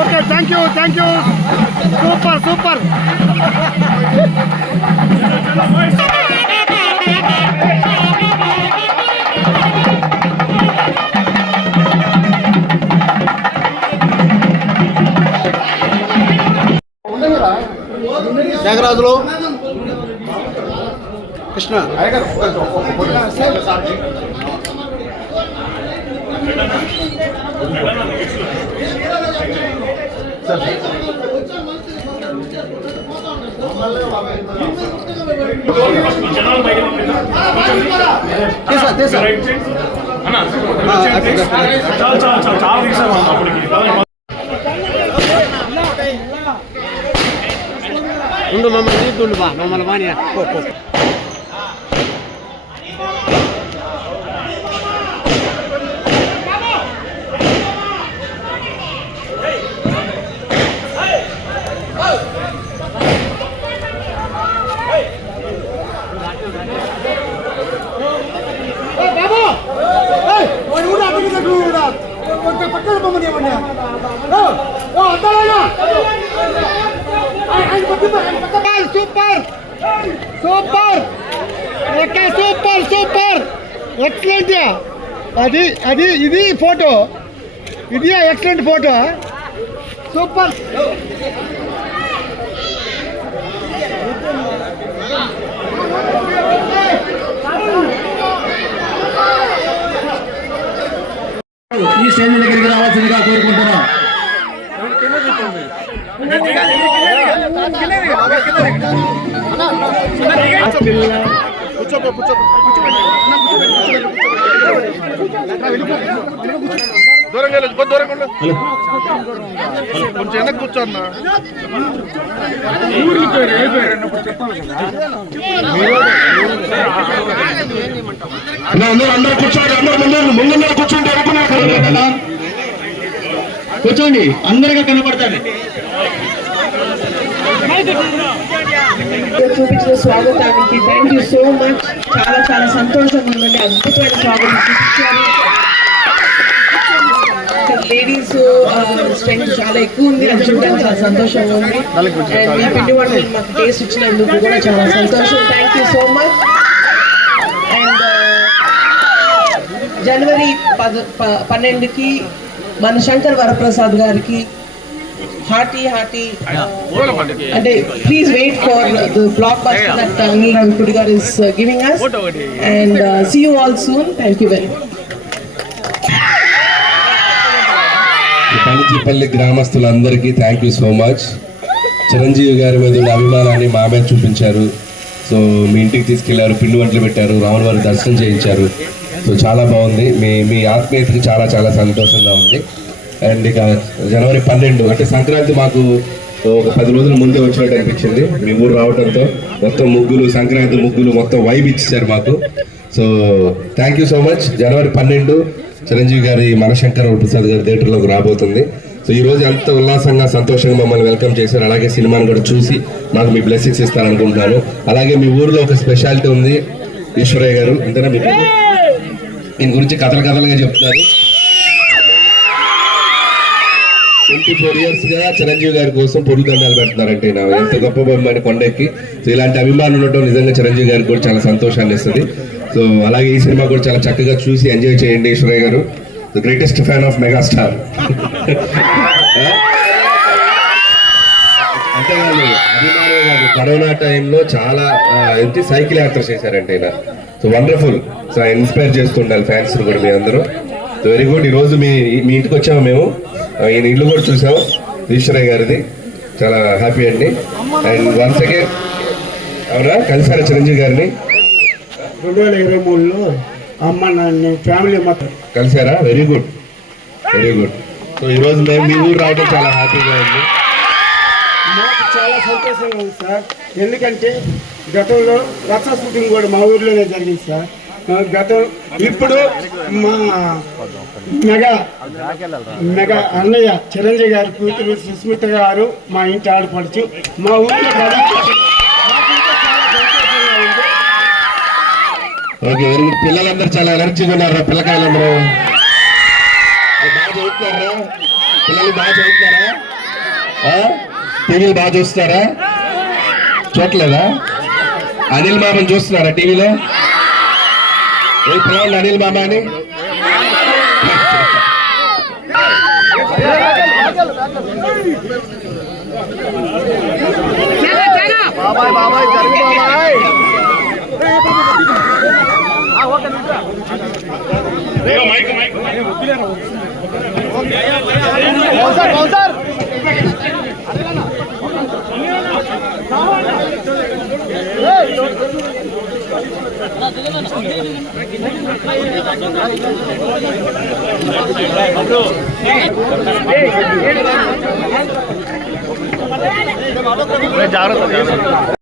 Okay thank you super super. త్యాగరాజులు కృష్ణ ఉండు మమ్మల్ని తీద్దుండు బా మమ్మల్ని బాగా super super okay super super excellent. అది ఇది ఫోటో, ఇది ఎక్సలెంట్ ఫోటో సూపర్. ఈ స్టేజ్ దగ్గరికి రావాల్సిందిగా కోరుకుంటున్నాం. దూరంగా దూరంగా కొంచెం వెనక్కి కూర్చోన్నా. అందరూ కూర్చోండి, అందరూ ముందు కూర్చోండి. కూర్చోండి, అందరిగా కనపడతారు. చూపించిన స్వాగతానికి థ్యాంక్ యూ సో మచ్. చాలా చాలా సంతోషంగా ఉందండి. అద్భుతమైన స్వాగతం చూపించారు. లేడీస్ స్ట్రెంగ్త్ చాలా ఎక్కువ ఉంది, అది చూడడానికి చాలా సంతోషంగా ఉంది. అండ్ మీ పిండి వంటలు మాకు టేస్ట్ ఇచ్చినందుకు కూడా చాలా సంతోషం. Thank you so much. And జనవరి 12కి మన శంకర్ వరప్రసాద్ గారికి హార్టీ అంటే please wait for the blockbuster that Anil Ravipudi గారు is giving us and see you all soon. Thank you very much. Pallipalli గ్రామస్తులందరికీ thank you so much. Chiranjeevi గారి మీద అభిమానాన్ని మా మీద చూపించారు. సో మీ ఇంటికి తీసుకెళ్లారు, పిండి వంటలు పెట్టారు, రాముల వారి దర్శనం చేయించారు. సో చాలా బాగుంది. మీ ఆత్మీయతకి చాలా చాలా సంతోషంగా ఉంది. అండ్ ఇక జనవరి 12 అంటే సంక్రాంతి మాకు ఒక 10 రోజుల ముందే వచ్చినట్టు అనిపించింది. మీ ఊరు రావడంతో మొత్తం ముగ్గులు, సంక్రాంతి ముగ్గులు మొత్తం వైబ్ ఇచ్చేసారు మాకు. So thank you so much. జనవరి 12 చిరంజీవి గారి మనశంకర్ ప్రసాద్ గారి థియేటర్లోకి రాబోతుంది. సో ఈ రోజు అంత ఉల్లాసంగా సంతోషంగా మమ్మల్ని వెల్కమ్ చేశారు. అలాగే సినిమాని కూడా చూసి మాకు మీ బ్లెస్సింగ్స్ ఇస్తారనుకుంటున్నాను. అలాగే మీ ఊరిలో ఒక స్పెషాలిటీ ఉంది, ఈశ్వరయ్య గారు అంతేనా, మీకు దీని గురించి కథలుగా చెప్తున్నారు. 24 years గా చిరంజీవి గారి కోసం పొరుగు దండాలు పెడుతున్నారంటే ఎంత గొప్ప బొమ్మని కొండెక్కి. సో ఇలాంటి అభిమానులు ఉండటం నిజంగా చిరంజీవి గారికి కూడా చాలా సంతోషాన్ని ఇస్తుంది. సో అలాగే ఈ సినిమా కూడా చాలా చక్కగా చూసి ఎంజాయ్ చేయండి. ఈశ్వరయ్య గారు the greatest fan of megastar. అంతేకాదు అభిమానులు కాదు, కరోనా టైంలో చాలా సైకిల్ యాత్ర చేశారంటే ఇలా. So wonderful. సో ఇన్స్పైర్ చేస్తుండాలి ఫ్యాన్స్ కూడా మీ అందరూ. So very good. ఈరోజు మీ ఇంటికి వచ్చాము మేము. ఈయన ఇల్లు కూడా చూసాం, ఈశ్వరయ్య గారిది. చాలా హ్యాపీ అండి. అండ్ వన్స్ అగైన్ అవునా కలిసారా చిరంజీవి గారిని? 2023లో అమ్మ నాన్న ఫ్యామిలీ మొత్తం కలిసారా? Very good, very good. So ఈరోజు మేము మీ ఊరు రావడం చాలా హ్యాపీగా ఉంది. మాకు చాలా సంతోషంగా ఉంది సార్. ఎందుకంటే గతంలో రచ్చ షూటింగ్ కూడా మా ఊర్లోనే జరిగింది సార్. ఇప్పుడు మా మెగా అన్నయ్య చిరంజీవి గారి కూతురు సుస్మిత గారు మా ఇంటి ఆడపడుచు మా ఊర్లో ఓకే వెరీ గుడ్. పిల్లలందరూ చాలా ఎనర్జీగా ఉన్నారు. పిల్లకాయలందరూ బాగా చదువుతున్నారా? పిల్లలు బాగా చదువుతున్నారా? టీవీలు బాగా చూస్తున్నారా? చూడలేదా? అనిల్ మామని చూస్తున్నారా టీవీలో? ఏ పిల్లలు అనిల్ మామ అని? బాబాయ్ బాబాయ్ జరుగు బాబాయ్. జాగ్రత్త.